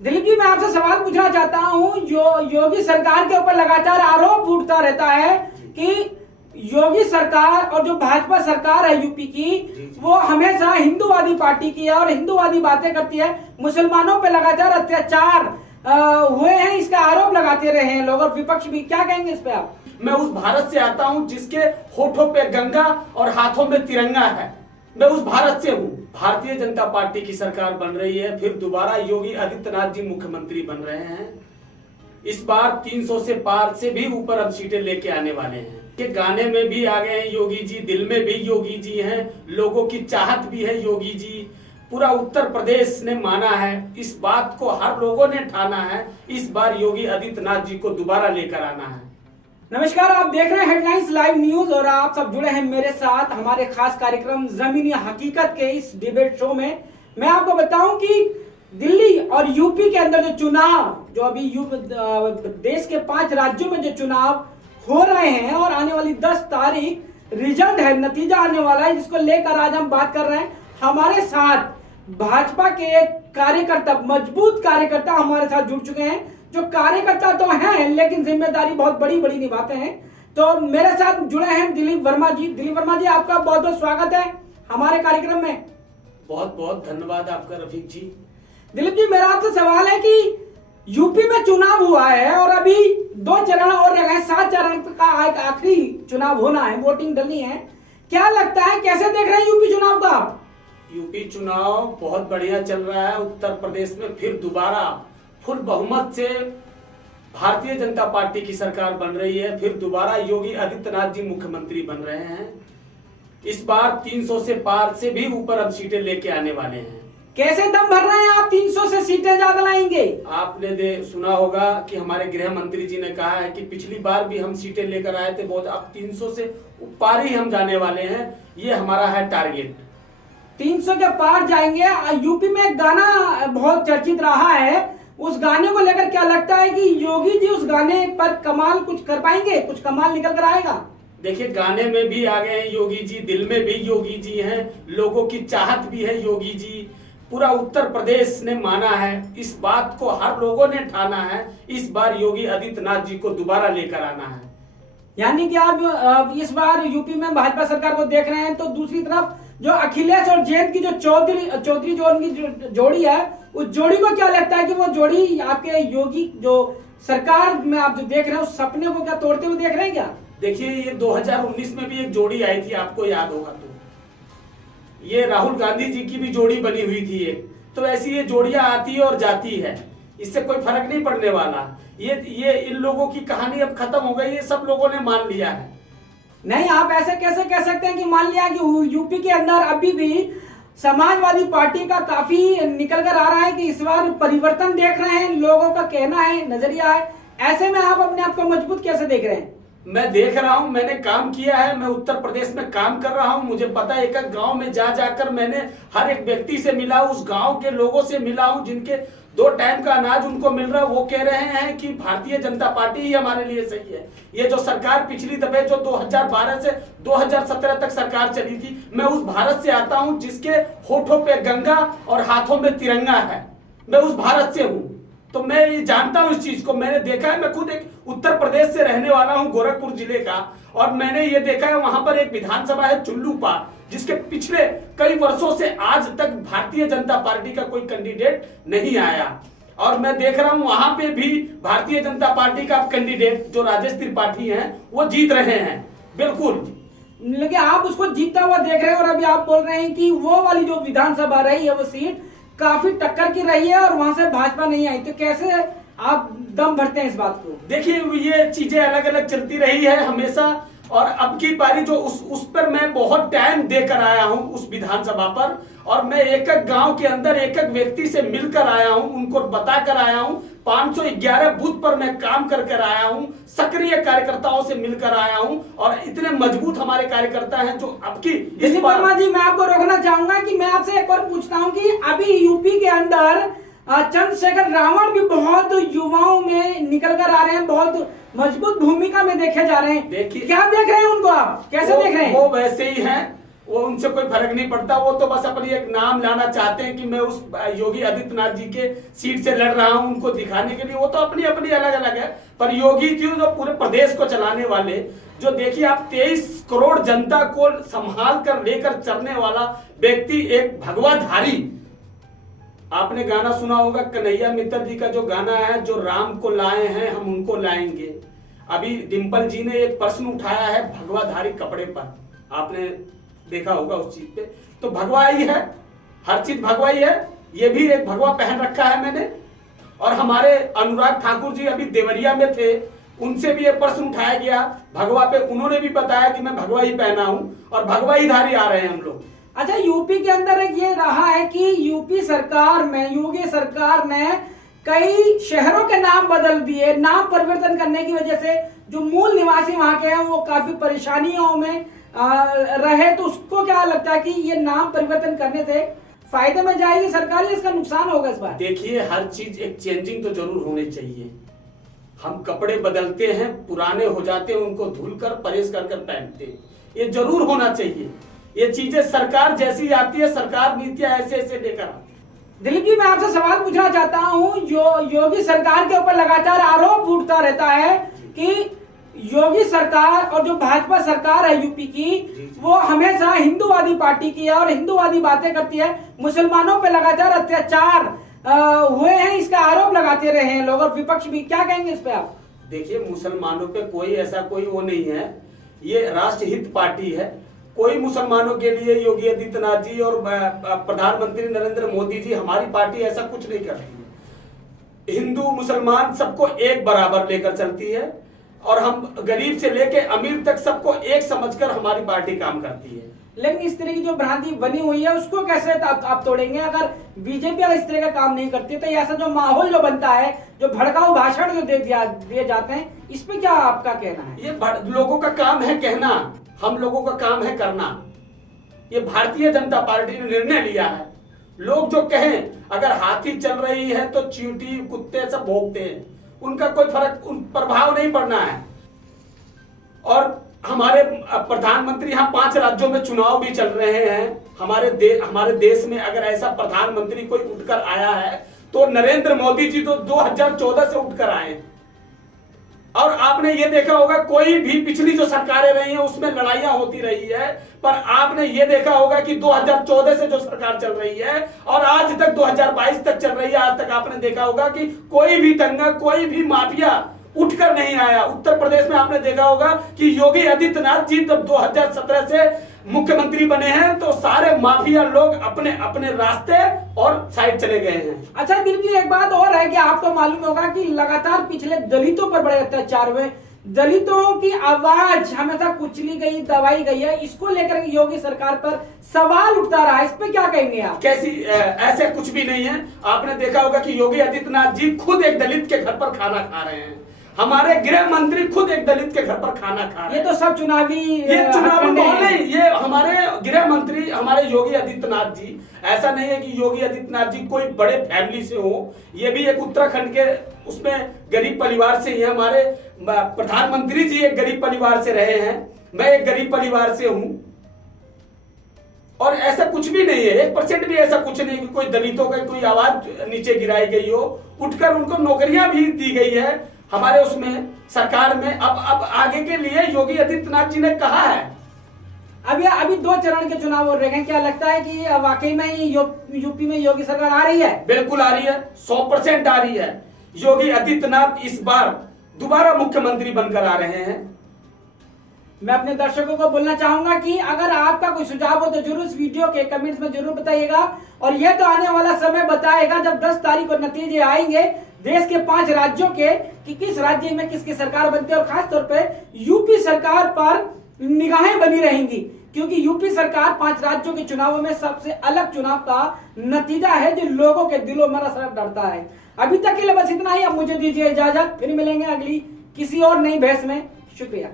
दिलीप जी, मैं आपसे सवाल पूछना चाहता हूँ। योगी सरकार के ऊपर लगातार आरोप उठता रहता है कि योगी सरकार और जो भाजपा सरकार है यूपी की, वो हमेशा हिंदूवादी पार्टी की है और हिंदूवादी बातें करती है। मुसलमानों पे लगातार अत्याचार हुए हैं, इसका आरोप लगाते रहे हैं लोग और विपक्ष भी। क्या कहेंगे इस पे आप? मैं उस भारत से आता हूं जिसके होठों पे गंगा और हाथों में तिरंगा है। मैं उस भारत से हूं। भारतीय जनता पार्टी की सरकार बन रही है, फिर दोबारा योगी आदित्यनाथ जी मुख्यमंत्री बन रहे हैं। इस बार 300 से पार से भी ऊपर अब सीटें लेके आने वाले हैं। कि गाने में भी आ गए हैं योगी जी, दिल में भी योगी जी हैं, लोगों की चाहत भी है योगी जी। पूरा उत्तर प्रदेश ने माना है, इस बात को हर लोगों ने ठाना है। इस बार योगी आदित्यनाथ जी को दोबारा लेकर आना है। नमस्कार, आप देख रहे हैं हेडलाइंस लाइव न्यूज और आप सब जुड़े हैं मेरे साथ हमारे खास कार्यक्रम जमीनी हकीकत के इस डिबेट शो में। मैं आपको बताऊं कि दिल्ली और यूपी के अंदर जो चुनाव, जो अभी देश के 5 राज्यों में जो चुनाव हो रहे हैं और आने वाली 10 तारीख रिजल्ट है, नतीजा आने वाला है, जिसको लेकर आज हम बात कर रहे हैं। हमारे साथ भाजपा के एक कार्यकर्ता, मजबूत कार्यकर्ता हमारे साथ जुड़ चुके हैं, जो कार्यकर्ता तो हैं लेकिन जिम्मेदारी बहुत बड़ी बड़ी निभाते हैं। तो मेरे साथ जुड़े हैं दिलीप वर्मा जी। दिलीप वर्मा जी, आपका बहुत बहुत स्वागत है हमारे कार्यक्रम में। बहुत बहुत धन्यवाद आपका रफीक जी। दिलीप जी, मेरा आपसे सवाल है कि यूपी में चुनाव हुआ है और अभी 2 चरण और रह गए, 7 चरण का एक आखिरी चुनाव होना है, वोटिंग डलनी है। क्या लगता है, कैसे देख रहे हैं यूपी चुनाव को आप? यूपी चुनाव बहुत बढ़िया चल रहा है। उत्तर प्रदेश में फिर दोबारा फुल बहुमत से भारतीय जनता पार्टी की सरकार बन रही है, फिर दोबारा योगी आदित्यनाथ जी मुख्यमंत्री बन रहे हैं। इस बार 300 से पार से भी ऊपर अब सीटें लेके आने वाले हैं। कैसे दम भर रहे हैं आप 300 से सीटें ज्यादा लाएंगे? आपने सुना होगा कि हमारे गृह मंत्री जी ने कहा है कि पिछली बार भी हम सीटें लेकर आए थे बहुत, अब 300 से पार ही हम जाने वाले हैं। ये हमारा है टारगेट। 300 के पार जाएंगे। यूपी में एक गाना बहुत चर्चित रहा है, उस गाने को लेकर क्या लगता है कि योगी जी उस गाने पर कमाल कुछ कर पाएंगे, कुछ कमाल निकल कर आएगा? देखिए, गाने में भी आ गए हैं योगी जी, दिल में भी योगी जी हैं, लोगों की चाहत भी है योगी जी। पूरा उत्तर प्रदेश ने माना है, इस बात को हर लोगों ने ठाना है। इस बार योगी आदित्यनाथ जी को दोबारा लेकर आना है। यानी कि आप इस बार यूपी में भाजपा सरकार को देख रहे हैं। तो दूसरी तरफ जो अखिलेश और जैन की जो चौधरी जो उनकी जोड़ी है, उस जोड़ी को क्या लगता है कि वो जोड़ी आपके योगी जो सरकार में आप जो देख रहे हैं उस सपने को क्या तोड़ते हुए देख रहे हैं क्या? देखिए, ये 2019 में भी एक जोड़ी आई थी, आपको याद होगा तो ये राहुल गांधी जी की भी जोड़ी बनी हुई थी एक। तो ऐसी ये जोड़ियां आती है और जाती है, इससे कोई फर्क नहीं पड़ने वाला। ये इन लोगों की कहानी अब खत्म हो गई, ये सब लोगों ने मान लिया है। नहीं, आप ऐसे कैसे कह सकते हैं कि मान लिया कि यूपी के अंदर अभी भी समाजवादी पार्टी का काफी निकल कर आ रहा है कि इस बार परिवर्तन देख रहे हैं, लोगों का कहना है, नजरिया है। ऐसे में आप अपने आप को मजबूत कैसे देख रहे हैं? मैं देख रहा हूं, मैंने काम किया है, मैं उत्तर प्रदेश में काम कर रहा हूं। मुझे पता है, एक एक गांव में जा जाकर मैंने हर एक व्यक्ति से मिला, उस गांव के लोगों से मिला हूं जिनके 2 टाइम का अनाज उनको मिल रहा है। वो कह रहे हैं कि भारतीय जनता पार्टी ही हमारे लिए सही है। ये जो सरकार पिछली दफे जो 2012 से 2017 तक सरकार चली थी, मैं उस भारत से आता हूं जिसके होठों पे गंगा और हाथों में तिरंगा है। मैं उस भारत से हूं, तो मैं ये जानता हूं इस चीज को। मैंने देखा है, मैं खुद एक उत्तर प्रदेश से रहने वाला हूं, गोरखपुर जिले का, और मैंने ये देखा है वहां पर एक विधानसभा है चुल्लूपार, जिसके पिछले कई वर्षों से आज तक भारतीय जनता पार्टी का कोई कैंडिडेट नहीं आया। और मैं देख रहा हूं वहां पे भी भारतीय जनता पार्टी का कैंडिडेट जो राजेश त्रिपाठी हैं वो जीत रहे हैं। बिल्कुल, लेकिन आप उसको जीतता हुआ देख रहे हैं और अभी आप बोल रहे हैं कि वो वाली जो विधानसभा रही है वो सीट काफी टक्कर की रही है और वहां से भाजपा नहीं आई। तो कैसे आप दम भरते हैं इस बात को? देखिए, ये चीजें अलग अलग चलती रही है हमेशा, और अब की बारी जो उस पर मैं बहुत टाइम देकर आया हूं उस विधानसभा पर, और मैं एक एक गांव के अंदर एक एक व्यक्ति से मिलकर आया हूं, उनको बताकर आया हूं। 511 बूथ पर मैं काम कर आया हूं, सक्रिय कार्यकर्ताओं से मिलकर आया हूं, और इतने मजबूत हमारे कार्यकर्ता हैं जो अब की दिलीप वर्मा जी, मैं आपको रोकना चाहूंगा कि मैं आपसे एक और पूछता हूं कि अभी यूपी के अंदर चंद्रशेखर रावण भी बहुत युवाओं में निकल कर आ रहे हैं, बहुत मजबूत भूमिका में देखे जा रहे हैं। देखिए, क्या देख रहे हैं उनको, आप कैसे देख रहे हैं? वो वैसे ही हैं, वो उनसे कोई फर्क नहीं पड़ता। वो तो बस अपनी एक नाम लाना चाहते हैं कि मैं उस योगी आदित्यनाथ जी के सीट से लड़ रहा हूं, उनको दिखाने के लिए। वो तो अपनी अपनी अलग अलग है, पर योगी जी जो पूरे प्रदेश को चलाने वाले, जो देखिए आप 23 करोड़ जनता को संभाल कर लेकर चलने वाला व्यक्ति, एक भगवाधारी। आपने गाना सुना होगा कन्हैया मित्तर जी का जो गाना है, जो राम को लाए हैं हम उनको लाएंगे। अभी डिंपल जी ने एक प्रश्न उठाया है भगवाधारी कपड़े पर, आपने देखा होगा उस चीज पे। तो भगवा ही है, हर चीज भगवा ही है। ये भी एक भगवा पहन रखा है मैंने। और हमारे अनुराग ठाकुर जी अभी देवरिया में थे, उनसे भी एक प्रश्न उठाया गया भगवा पे, उन्होंने भी बताया कि मैं भगवा ही पहना हूं और भगवा ही धारी आ रहे हैं हम लोग। अच्छा, यूपी के अंदर एक ये रहा है कि यूपी सरकार में, योगी सरकार ने कई शहरों के नाम बदल दिए। नाम परिवर्तन करने की वजह से जो मूल निवासी वहां के हैं वो काफी परेशानियों में रहे। तो उसको क्या लगता है कि ये नाम परिवर्तन करने से फायदे में जाएगी सरकार या इसका नुकसान होगा इस बार? देखिए, हर चीज एक चेंजिंग तो जरूर होनी चाहिए। हम कपड़े बदलते हैं, पुराने हो जाते हैं, उनको धुलकर परहेज कर पहनते हैं, ये जरूर होना चाहिए। ये चीजें सरकार जैसी आती है, सरकार नीतियां ऐसे ऐसे लेकर आती है। दिलीप जी, मैं आपसे सवाल पूछना चाहता हूं, जो योगी सरकार के ऊपर लगातार आरोप उठता रहता है कि योगी सरकार और जो भाजपा सरकार है यूपी की, वो हमेशा हिंदूवादी पार्टी की है और हिंदूवादी बातें करती है, मुसलमानों पे लगातार अत्याचार हुए हैं, इसका आरोप लगाते रहे हैं लोग और विपक्ष भी। क्या कहेंगे इस पे आप? देखिए, मुसलमानों पे कोई ऐसा कोई वो नहीं है, ये राष्ट्रहित पार्टी है। कोई मुसलमानों के लिए योगी आदित्यनाथ जी और प्रधानमंत्री नरेंद्र मोदी जी, हमारी पार्टी ऐसा कुछ नहीं करती है। हिंदू मुसलमान सबको एक बराबर लेकर चलती है और हम गरीब से लेके अमीर तक सबको एक समझकर हमारी पार्टी काम करती है। लेकिन इस तरह की जो भ्रांति बनी हुई है उसको कैसे आप तोड़ेंगे? अगर बीजेपी अगर इस तरह का काम नहीं करती तो ऐसा जो माहौल जो बनता है, जो भड़काऊ भाषण जो दिए जाते हैं, इस पे क्या आपका कहना है? ये लोगों का काम है कहना, हम लोगों का काम है करना। ये भारतीय जनता पार्टी ने निर्णय लिया है। लोग जो कहें, अगर हाथी चल रही है तो चींटी कुत्ते सब भौंकते हैं, उनका कोई फर्क, उन प्रभाव नहीं पड़ना है। और हमारे प्रधानमंत्री, यहाँ 5 राज्यों में चुनाव भी चल रहे हैं। हमारे देश में अगर ऐसा प्रधानमंत्री कोई उठकर आया है तो नरेंद्र मोदी जी तो 2014 से उठकर आए। और आपने ये देखा होगा, कोई भी पिछली जो सरकारें रही हैं उसमें लड़ाइयां होती रही है, पर आपने ये देखा होगा कि 2014 से जो सरकार चल रही है और आज तक 2022 तक चल रही है, आज तक आपने देखा होगा कि कोई भी दंगा, कोई भी माफिया उठकर नहीं आया। उत्तर प्रदेश में आपने देखा होगा कि योगी आदित्यनाथ जी जब 2017 से मुख्यमंत्री बने हैं तो सारे माफिया लोग अपने अपने रास्ते और साइड चले गए हैं। अच्छा दिलीप जी, एक बात और है कि आपको मालूम होगा कि लगातार पिछले दलितों पर बड़े अत्याचार हुए, दलितों की आवाज हमेशा कुचली गई, दबाई गई है। इसको लेकर योगी सरकार पर सवाल उठता रहा है, इस पे क्या कहेंगे आप? कैसी ऐसे कुछ भी नहीं है। आपने देखा होगा कि योगी आदित्यनाथ जी खुद एक दलित के घर पर खाना खा रहे हैं। हमारे गृह मंत्री खुद एक दलित के घर पर खाना खा रहे हैं। ये तो सब चुनावी माहौल नहीं, ये हमारे गृह मंत्री, हमारे योगी आदित्यनाथ जी, ऐसा नहीं है कि योगी आदित्यनाथ जी कोई बड़े फैमिली से हो। ये भी एक उत्तराखंड के उसमें गरीब परिवार से ही है। हमारे प्रधानमंत्री जी एक गरीब परिवार से रहे हैं, मैं एक गरीब परिवार से हूं। और ऐसा कुछ भी नहीं है, 1% भी ऐसा कुछ नहीं कि कोई दलितों का कोई आवाज नीचे गिराई गई हो। उठकर उनको नौकरियां भी दी गई है हमारे उसमें सरकार में। अब आगे के लिए योगी आदित्यनाथ जी ने कहा है। अभी 2 चरण के चुनाव हो रहे हैं, क्या लगता है कि वाकई में यूपी में योगी सरकार आ रही है? बिल्कुल आ रही है, 100% आ रही है। योगी आदित्यनाथ इस बार दोबारा मुख्यमंत्री बनकर आ रहे हैं। मैं अपने दर्शकों को बोलना चाहूंगा कि अगर आपका कोई सुझाव हो तो जरूर इस वीडियो के कमेंट्स में जरूर बताइएगा। और यह तो आने वाला समय बताएगा जब 10 तारीख को नतीजे आएंगे देश के 5 राज्यों के कि किस राज्य में किसकी सरकार बनती है। और खासतौर पे यूपी सरकार पर निगाहें बनी रहेंगी, क्योंकि यूपी सरकार 5 राज्यों के चुनावों में सबसे अलग चुनाव का नतीजा है जो लोगों के दिलों में असर डालता है। अभी तक के लिए बस इतना ही। अब मुझे दीजिए इजाजत, फिर मिलेंगे अगली किसी और नई बहस में। शुक्रिया।